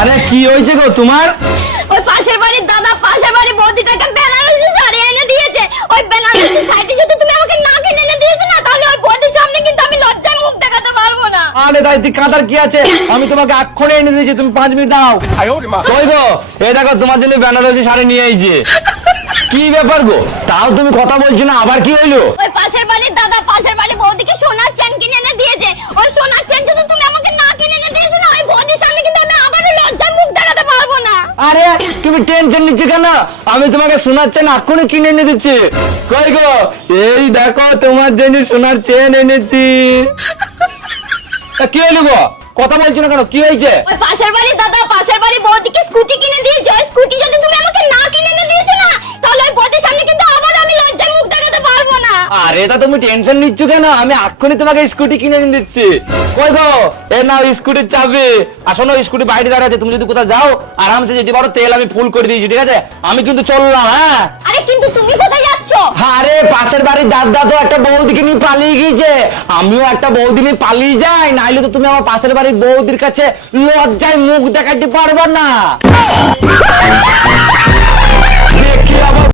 আরে কি হয়েছে গো তোমার? ওই পাশের বাড়ির দাদা পাশের বাড়ির বৌদিটাকে বেনারসি শাড়ি এনে দিয়েছে। ওই বেনারসি শাড়িটা যদি তুমি আমাকে না কিনে এনে দিয়েছো না, তাহলে ওই বৌদির সামনে কিন্তু আমি লজ্জায় মুখ দেখাতে পারবো না। আরে দাইতি কাঁদার কি আছে, আমি তোমাকে এক্ষুনি এনে দিয়েছি, তুমি 5 মিনিট দাও। কই গো, এই দেখো তোমার জন্য বেনারসি শাড়ি নিয়ে আইছি। কি ব্যাপার গো, তাও তুমি কথা বলছো না, আবার কি হইলো? ওই পাশের বাড়ির দাদা পাশের বাড়ির বৌদিকে সোনার চেন কিনে এনে দিয়েছে। ওই সোনার চেন যদি তুমি আমাকে না কিনে এনে দিয়েছো না, ওই বৌদির সামনে কিন্তু আমি আবারও লজ্জায় মুখ দেখাতে পারবো না। আরে তুমি টেনশন নিচ্ছ কেন, আমি তোমাকে সোনার চেন এক্ষুনি কিনে এনে দিচ্ছি। কই গো, এই দেখো তোমার জন্য সোনার চেন এনেছি। তা কি হইলো গো, কথা বলছো না কেন, কি হয়েছে? ওই পাশের বাড়ির দাদা পাশের বাড়ির বৌদিকে স্কুটি কিনে দিয়েছে। ওই স্কুটি যদি তুমি আমাকে না কিনে এনে দিয়েছো না, তাহলে ওই বৌদির সামনে কিন্তু আবার আমি লজ্জায় মুখ দেখাতে পারবো না। আরে তা তুমি টেনশন নিচ্ছ কেন, আমি এক্ষুনি তোমাকে স্কুটি কিনে এনে দিচ্ছি। কই গো, এ নাও স্কুটির চাবি। আর শোনো, স্কুটি বাইরে দাঁড়িয়ে আছে, তুমি যদি কোথাও যাও আরামসে যেতে পারো, তেল আমি ফুল করে দিয়েছি, ঠিক আছে? আমি কিন্তু চললাম। হ্যাঁ আরে কিন্তু তুমি কোথায় যাচ্ছো? আরে পাশের বাড়ির দাদা তো একটা বৌদিকে নিয়ে পালিয়ে গিয়েছে, আমিও একটা বৌদি নিয়ে পালিয়ে যাই, নাইলে তো তুমি আমার পাশের বাড়ির বৌদির কাছে লজ্জায় মুখ দেখাতে পারবে না। দেখি আবার